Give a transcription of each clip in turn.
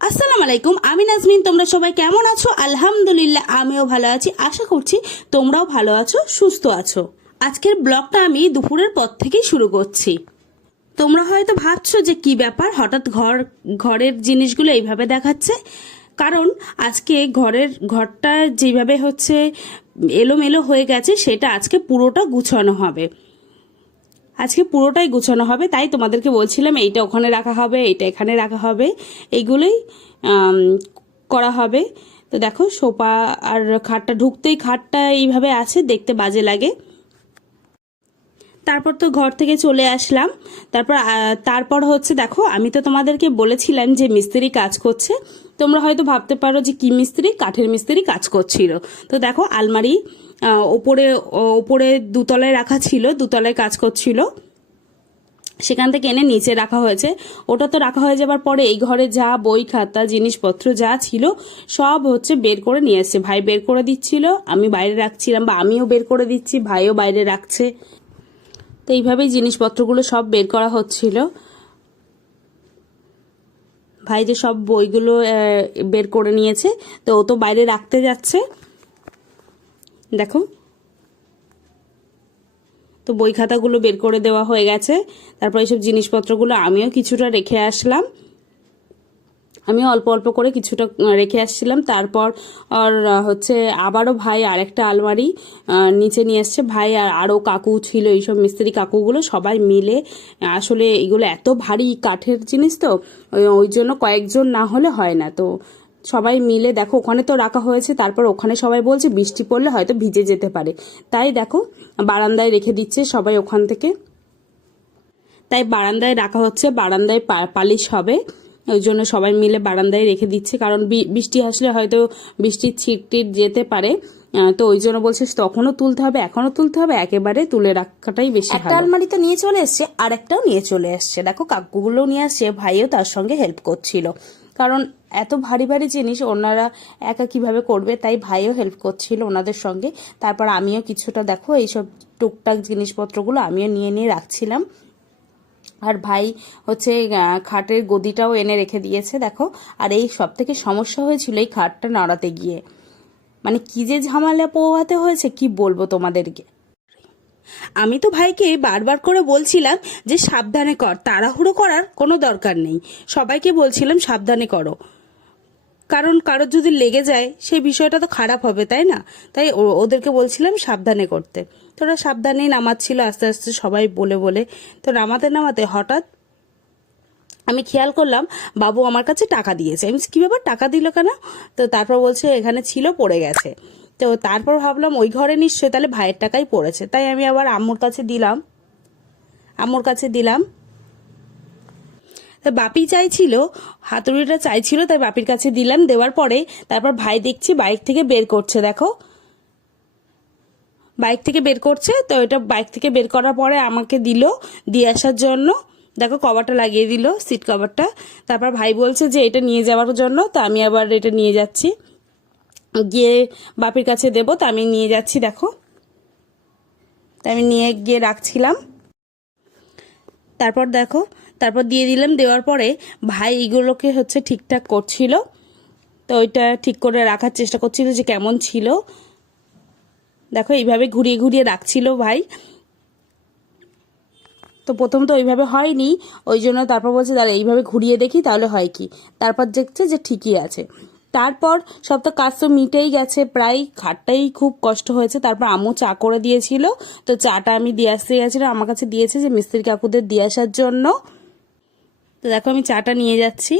আসসালামু আলাইকুম, আমি নাজমিন তোমরা সবাই কেমন আছো? আলহামদুলিল্লাহ, আমিও ভালো আছি। আশা করছি তোমরাও ভালো আছো, সুস্থ আছো। আজকের ব্লগটা আমি দুপুরের পর থেকেই শুরু করছি। তোমরা হয়তো ভাবছ যে কি ব্যাপার, হঠাৎ ঘর, ঘরের জিনিসগুলো এইভাবে দেখাচ্ছে। কারণ আজকে ঘরের, ঘরটা যেভাবে হচ্ছে এলোমেলো হয়ে গেছে, সেটা আজকে পুরোটা গুছানো হবে। আজকে পুরোটাই গুছানো হবে, তাই তোমাদেরকে বলছিলাম এইটা ওখানে রাখা হবে, এইটা এখানে রাখা হবে, এইগুলোই করা হবে। তো দেখো, সোফা আর খাটটা, ঢুকতেই খাটটা এইভাবে আছে, দেখতে বাজে লাগে। তারপর তো ঘর থেকে চলে আসলাম। তারপর তারপর হচ্ছে, দেখো, আমি তো তোমাদেরকে বলেছিলাম যে মিস্ত্রি কাজ করছে। তোমরা হয়তো ভাবতে পারো যে কি মিস্ত্রি, কাঠের মিস্ত্রি কাজ করছিল। তো দেখো, আলমারি ওপরে ওপরে দুতলায় রাখা ছিল, দুতলায় কাজ করছিল। সেখান থেকে এনে নিচে রাখা হয়েছে। ওটা তো রাখা হয়ে যাবার পরে এই ঘরে যা বই, খাতা, জিনিসপত্র যা ছিল, সব হচ্ছে বের করে নিয়ে এসছে। ভাই বের করে দিচ্ছিল, আমি বাইরে রাখছিলাম বা আমিও বের করে দিচ্ছি, ভাইও বাইরে রাখছে। তো এইভাবেই জিনিসপত্রগুলো সব বের করা হচ্ছিল। ভাই যে সব বইগুলো বের করে নিয়েছে, তো ও তো বাইরে রাখতে যাচ্ছে। দেখো। তো বই খাতাগুলো বের করে দেওয়া হয়ে গেছে। তারপর এইসব জিনিসপত্রগুলো আমিও কিছুটা রেখে আসলাম। আমি অল্প অল্প করে কিছুটা রেখে আসছিলাম। তারপর, আর হচ্ছে আবারও ভাই আরেকটা আলমারি নিচে নিয়ে এসছে। ভাই আর আরও কাকু ছিল, এইসব মিস্ত্রি কাকুগুলো সবাই মিলে, আসলে এগুলো এত ভারী কাঠের জিনিস তো, ওই- জন্য কয়েকজন না হলে হয় না। তো সবাই মিলে, দেখো, ওখানে তো রাখা হয়েছে, তারপর ওখানে সবাই বলছে বৃষ্টি পড়লে হয়তো ভিজে যেতে পারে। তাই দেখো, বারান্দায় রেখে দিচ্ছে সবাই ওখান থেকে। তাই বারান্দায় রাখা হচ্ছে, বারান্দায় পালিশ হবে। ওই জন্য সবাই মিলে বারান্দায় রেখে দিচ্ছে। কারণ বৃষ্টি আসলে হয়তো বৃষ্টির ছিটটিট যেতে পারে। তো ওই জন্য বলছে তখনও তুলতে হবে এখনও তুলতে হবে একেবারে তুলে রাখাটাই বেশি একটা আলমারি তো নিয়ে চলে এসছে আর একটাও নিয়ে চলে এসছে। দেখো কাকুগুলোও নিয়ে আসছে ভাইও তার সঙ্গে হেল্প করছিল। কারণ এত ভারী ভারী জিনিস ওনারা একা কীভাবে করবে তাই ভাইও হেল্প করছিল ওনাদের সঙ্গে। তারপর আমিও কিছুটা দেখো এইসব টুকটাক জিনিসপত্রগুলো আমিও নিয়ে নিয়ে রাখছিলাম। আর ভাই হচ্ছে খাটের গদিটাও এনে রেখে দিয়েছে, দেখো। আর এই সব থেকে সমস্যা হয়েছিল এই খাটটা নাড়াতে গিয়ে। মানে কি যে ঝামেলা পোহাতে হয়েছে, কি বলব তোমাদেরকে? আমি তো ভাইকে বারবার করে বলছিলাম যে সাবধানে কর, তাড়াহুড়ো করার কোনো দরকার নেই। সবাইকে বলছিলাম সাবধানে করো। কারণ কারোর যদি লেগে যায়, সেই বিষয়টা তো খারাপ হবে, তাই না? তাই ওদেরকে বলছিলাম সাবধানে করতে। তো ওরা সাবধানেই নামাচ্ছিল, আস্তে আস্তে সবাই বলে বলে। তো নামাতে নামাতে হঠাৎ আমি খেয়াল করলাম, বাবু আমার কাছে টাকা দিয়েছে। আমি কী ব্যাপার? টাকা দিল কেন? তো তারপর বলছে, এখানে ছিল, পড়ে গেছে। তো তারপর ভাবলাম, ওই ঘরে নিশ্চয়ই তাহলে ভাইয়ের টাকাই পড়েছে। তাই আমি আবার আম্মুর কাছে দিলাম, আম্মুর কাছে দিলাম। তা বাপি চাইছিল, হাতুড়িটা চাইছিল তাই বাপির কাছে দিলাম, দেওয়ার পরে তারপর ভাই দেখছি বাইক থেকে বের করছে, দেখো। বাইক থেকে বের করছে, তো এটা বাইক থেকে বের করার পরে আমাকে দিল, দিয়ে আসার জন্য। দেখো, কভারটা লাগিয়ে দিল, সিট কভারটা। তারপর ভাই বলছে যে এটা নিয়ে যাওয়ার জন্য, তো আমি আবার এটা নিয়ে যাচ্ছি। গিয়ে বাপির কাছে দেবো, তো আমি নিয়ে যাচ্ছি, দেখো। তা আমি নিয়ে গিয়ে রাখছিলাম। তারপর দেখো তারপর দিয়ে দিলাম, দেওয়ার পরে ভাই এগুলোকে হচ্ছে ঠিকঠাক করছিল। তো ওইটা ঠিক করে রাখার চেষ্টা করছিল যে কেমন ছিল। দেখো এইভাবে ঘুরিয়ে ঘুরিয়ে রাখছিল ভাই। তো প্রথম তো ওইভাবে হয়নি, ওই জন্য তারপর বলছে, দাঁড়া, এইভাবে ঘুরিয়ে দেখি তাহলে হয় কি? তারপর দেখছে যে ঠিকই আছে। তারপর সব তো কাজ তো মিটেই গেছে, প্রায় খাটটাই খুব কষ্ট হয়েছে। তারপর আম্মু চা করে দিয়েছিল। তো চাটা আমি দিয়ে আসতে গেছিলাম। আমার কাছে দিয়েছে যে মিস্ত্রি কাকুদের দিয়ে আসার জন্য। তো দেখো আমি চাটা নিয়ে যাচ্ছি।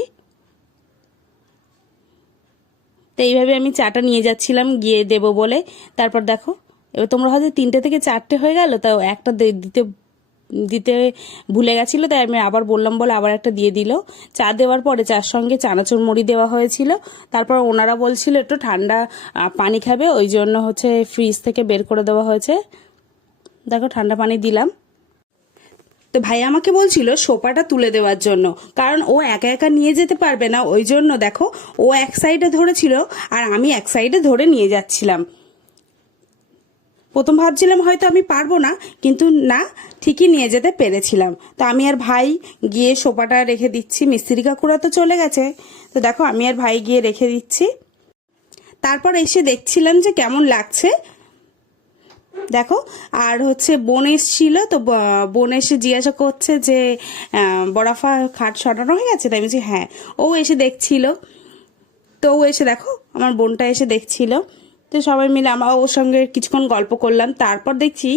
তো এইভাবে আমি চাটা নিয়ে যাচ্ছিলাম, গিয়ে দেবো বলে। তারপর দেখো, এবার তোমরা হয়তো তিনটে থেকে চারটে হয়ে গেল, তাও একটা দিতে দিতে ভুলে গেছিল, তাই আমি আবার বললাম বলে আবার একটা দিয়ে দিল। চা দেওয়ার পরে চার সঙ্গে চানাচুর মুড়ি দেওয়া হয়েছিল। তারপর ওনারা বলছিল একটু ঠান্ডা পানি খাবে, ওই জন্য হচ্ছে ফ্রিজ থেকে বের করে দেওয়া হয়েছে। দেখো, ঠান্ডা পানি দিলাম। তো ভাই আমাকে বলছিল সোফাটা তুলে দেওয়ার জন্য। কারণ ও একা একা নিয়ে যেতে পারবে না, ওই জন্য দেখো, ও এক সাইডে ধরেছিল আর আমি এক সাইডে ধরে নিয়ে যাচ্ছিলাম। প্রথম ভাবছিলাম হয়তো আমি পারব না, কিন্তু না, ঠিকই নিয়ে যেতে পেরেছিলাম। তো আমি আর ভাই গিয়ে সোপাটা রেখে দিচ্ছি, মিস্ত্রি কাকুরা তো চলে গেছে। তো দেখো, আমি আর ভাই গিয়ে রেখে দিচ্ছি। তারপর এসে দেখছিলাম যে কেমন লাগছে। দেখো, আর হচ্ছে বোন ছিল তো বোন এসে জিজ্ঞাসা করছে যে বরাফা খাট সরানো হয়ে গেছে? তাই বলছি হ্যাঁ। ও এসে দেখছিল। তো ও এসে দেখো, আমার বোনটা এসে দেখছিল। তো সবাই মিলে আমরা ওর সঙ্গে কিছুক্ষণ গল্প করলাম। তারপর দেখছি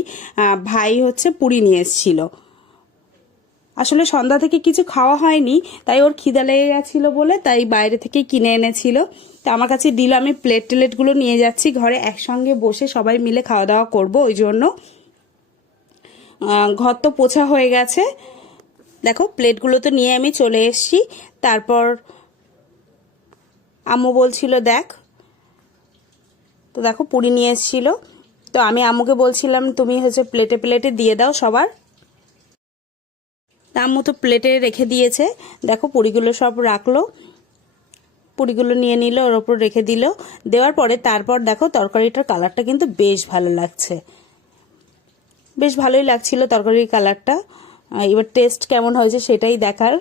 ভাই হচ্ছে পুরী নিয়ে এসেছিল। আসলে সন্ধ্যা থেকে কিছু খাওয়া হয়নি, তাই ওর খিদা লেগে গেছিল বলে তাই বাইরে থেকে কিনে এনেছিল। তা আমার কাছে দিল, আমি প্লেট টেলেটগুলো নিয়ে যাচ্ছি, ঘরে একসঙ্গে বসে সবাই মিলে খাওয়া দাওয়া করব ওই জন্য। ঘর তো পোছা হয়ে গেছে। দেখো, প্লেটগুলো তো নিয়ে আমি চলে এসেছি। তারপর আম্মু বলছিল, দেখ। তো দেখো, পুরি নিয়ে এসেছিল। তো আমি আম্মুকে বলছিলাম, তুমি হচ্ছে প্লেটে প্লেটে দিয়ে দাও সবার। তা মতো প্লেটে রেখে দিয়েছে। দেখো, পুরিগুলো সব রাখল। পুরিগুলো নিয়ে নিল, ওর ওপর রেখে দিল। দেওয়ার পরে তারপর দেখো, তরকারিটার কালারটা কিন্তু বেশ ভালো লাগছে। বেশ ভালোই লাগছিল তরকারির কালারটা। এবার টেস্ট কেমন হয়েছে সেটাই দেখার।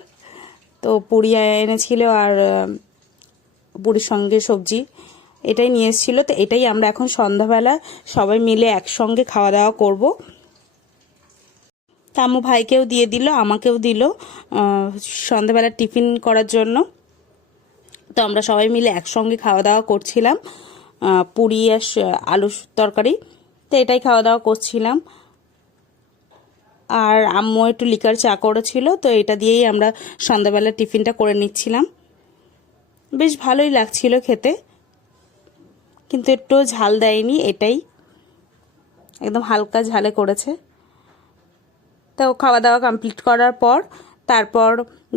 তো পুরি এনেছিল আর পুরীর সঙ্গে সবজি এটাই নিয়ে এসেছিল। তো এটাই আমরা এখন সন্ধ্যাবেলা সবাই মিলে একসঙ্গে খাওয়া দাওয়া করব। তা আম্মু ভাইকেও দিয়ে দিল, আমাকেও দিল সন্ধ্যাবেলা টিফিন করার জন্য। তো আমরা সবাই মিলে একসঙ্গে খাওয়া দাওয়া করছিলাম পুরি আর আলু তরকারি। তো এটাই খাওয়া দাওয়া করছিলাম। আর আম্মু একটু লিকার চা করেছিল, তো এটা দিয়েই আমরা সন্ধ্যাবেলা টিফিনটা করে নিচ্ছিলাম। বেশ ভালোই লাগছিল খেতে, কিন্তু একটু ঝাল দেয়নি, এটাই। একদম হালকা ঝালে করেছে। তো খাওয়া দাওয়া কমপ্লিট করার পর, তারপর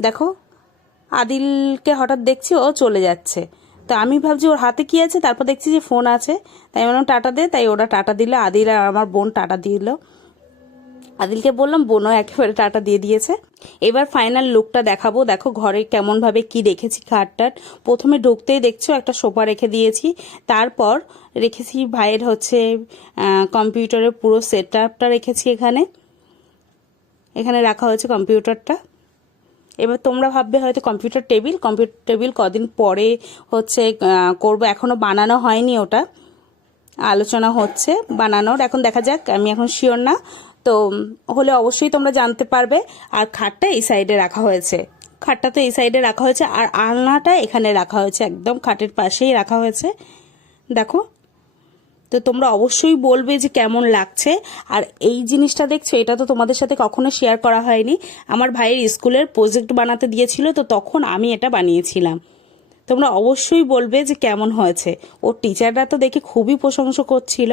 দেখো, আদিলকে হঠাৎ দেখছি ও চলে যাচ্ছে। তো আমি ভাবছি ওর হাতে কি আছে, তারপর দেখছি যে ফোন আছে। তাই বললাম, টাটা দে। তাই ওরা টাটা দিল। আদিল আর আমার বোন টাটা দিল। আদিলকে বললাম, বোনও একেবারে টাটা দিয়ে দিয়েছে। এবার ফাইনাল লুকটা দেখাবো। দেখো ঘরে কেমনভাবে কি রেখেছি খাটটাট। প্রথমে ঢুকতেই দেখছ, একটা সোফা রেখে দিয়েছি। তারপর রেখেছি ভাইয়ের হচ্ছে কম্পিউটারের পুরো সেট রেখেছি এখানে। এখানে রাখা হয়েছে কম্পিউটারটা। এবার তোমরা ভাববে হয়তো কম্পিউটার টেবিল কম্পিউটার টেবিল কদিন পরে হচ্ছে করব করব। এখনও বানানো হয়নি ওটা। আলোচনা হচ্ছে বানানোর। এখন দেখা যাক, আমি এখন শিওর না। তো, হলে অবশ্যই তোমরা জানতে পারবে। আর খাটটা এই সাইডে রাখা হয়েছে। খাটটা তো এই সাইডে রাখা হয়েছে। আর আলনাটা এখানে রাখা হয়েছে। একদম খাটের পাশেই রাখা হয়েছে। দেখো তো তোমরা অবশ্যই বলবে যে কেমন লাগছে। আর এই জিনিসটা দেখছ, এটা তো তোমাদের সাথে কখনো শেয়ার করা হয়নি। আমার ভাইয়ের স্কুলের প্রজেক্ট বানাতে দিয়েছিল, তো তখন আমি এটা বানিয়েছিলাম। তোমরা অবশ্যই বলবে যে কেমন হয়েছে। ওর টিচাররা তো দেখে খুবই প্রশংসা করছিল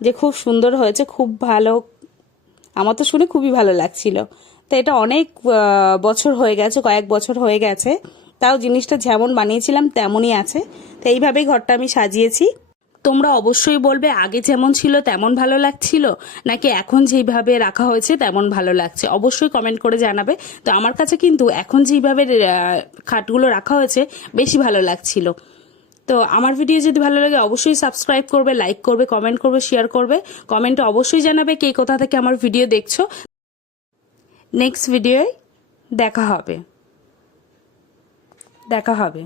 যে খুব সুন্দর হয়েছে, খুব ভালো। আমার তো শুনে খুবই ভালো লাগছিল। তো এটা অনেক বছর হয়ে গেছে, কয়েক বছর হয়ে গেছে। তাও জিনিসটা যেমন বানিয়েছিলাম, তেমনই আছে। তো এইভাবেই ঘরটা আমি সাজিয়েছি। তোমরা অবশ্যই বলবে, আগে যেমন ছিল তেমন ভালো লাগছিল? নাকি এখন যেইভাবে রাখা হয়েছে তেমন ভালো লাগছে? অবশ্যই কমেন্ট করে জানাবে। তো আমার কাছে কিন্তু এখন যেইভাবে খাটগুলো রাখা হয়েছে, বেশি ভালো লাগছিল। তো আমার ভিডিও যদি ভালো লাগে, অবশ্যই সাবস্ক্রাইব করবে লাইক করবে কমেন্ট করবে শেয়ার করবে। কমেন্টে অবশ্যই জানাবে কে কোথা থেকে আমার ভিডিও দেখছ। নেক্সট ভিডিওয় দেখা হবে। দেখা হবে।